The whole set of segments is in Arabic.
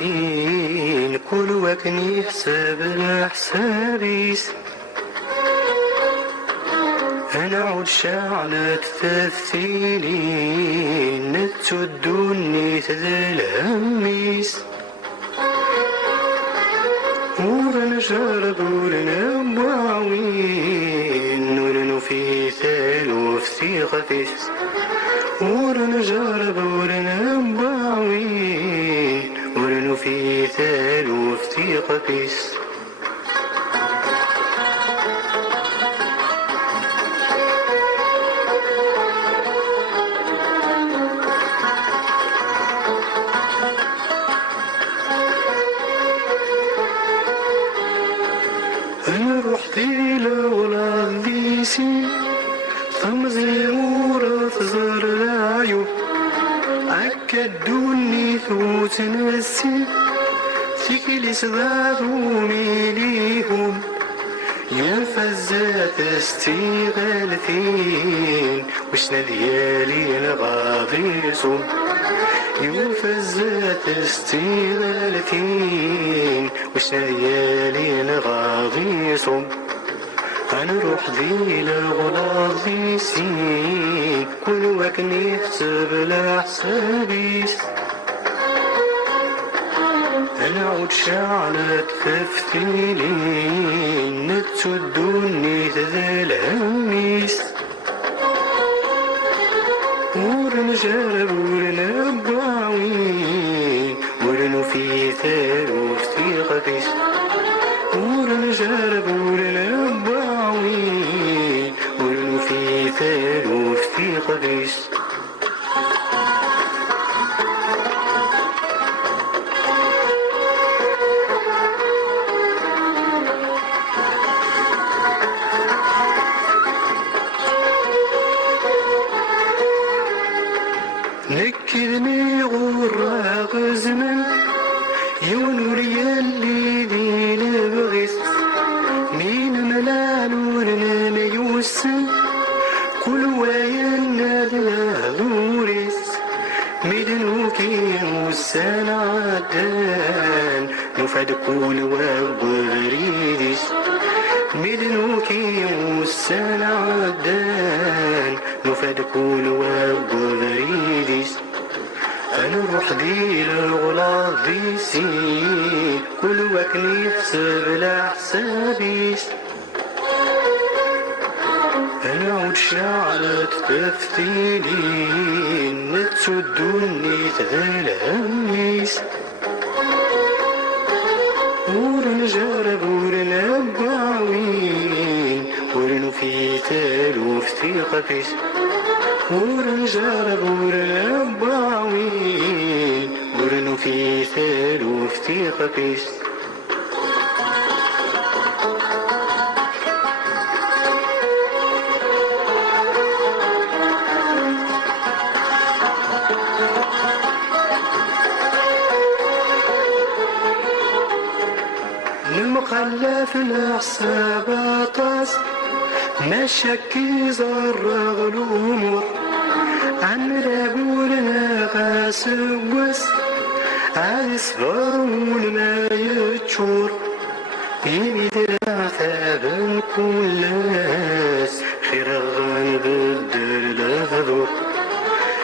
سين كل وكني حساب الحسابيس أنا عود شعلة تثيلين نتشدوني تذل هميس ورنا جرب ورنا معاوين ورنا في ثالوث ثقفيس ورنا جرب ورنا معاوين ورنا في ثالوث ثقفيس أنا رحت لولاد ديسي ثمزي ورث زر العيوب أكدوني ثوت نسي ثقلي سبابوني ليهم يا فزات استغالثين وشنا ديالي الغاضيصهم يا فزات استغالثين وشنا ديالي الغاضيصهم أنا روح ذي لغلاظي سين كل وكني حسب الحسابيس أنا عود شعلة تفتيلين نتشدوني تذل هميس ورنا جرب ورنا بعوين ورنا في ثالوث ثقفيس ورنا جرب ورنا بعوين ورنا في ثالوث ثقفيس نكرني غراق زمن يونوري اللي ذي لبغيس مين ملال ورنا يوسن كل وينا ذوريس ميدنوكي وسان عدان نفاد كل وغريديس ميدنوكي وسان عدان نفاد كل وغريديس أنا روح ذي للغلاظ ديسين كل وكني حسب الحسابيس أنا عود شعلة تفتيلين نتشدوني تذل هميس ورنا جرب ورنا بعوين ورنا في ثالوث ثقفيس ورنا جرب ورنا بعوين ورنا في ثالوث ثقفيس نمخلف الحساب طاس مشاكي زرغ الأمور عن رابولنا غاسوس عاد صبرون ما يتشور يميد العذاب كل ناس خير غنبدل الهذور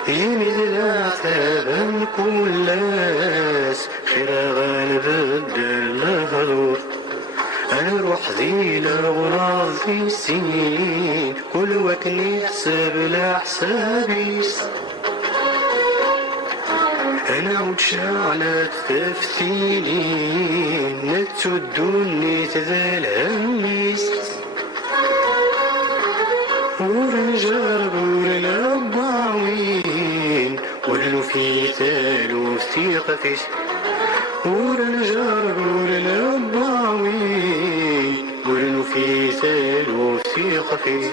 يميد العذاب كل ناس خير غنبدل الهذور أنا روح ذي لغلاظ في سين كل وكني حسب الحسابيس أنا عود شعلة تفتيلين نتشدوني تذل هميس ورنا جرب ورنا بعوين ورنا في ثالوث ثقفيس ورنا جرب ورنا بعوين ورنا في ثالوث ثقفيس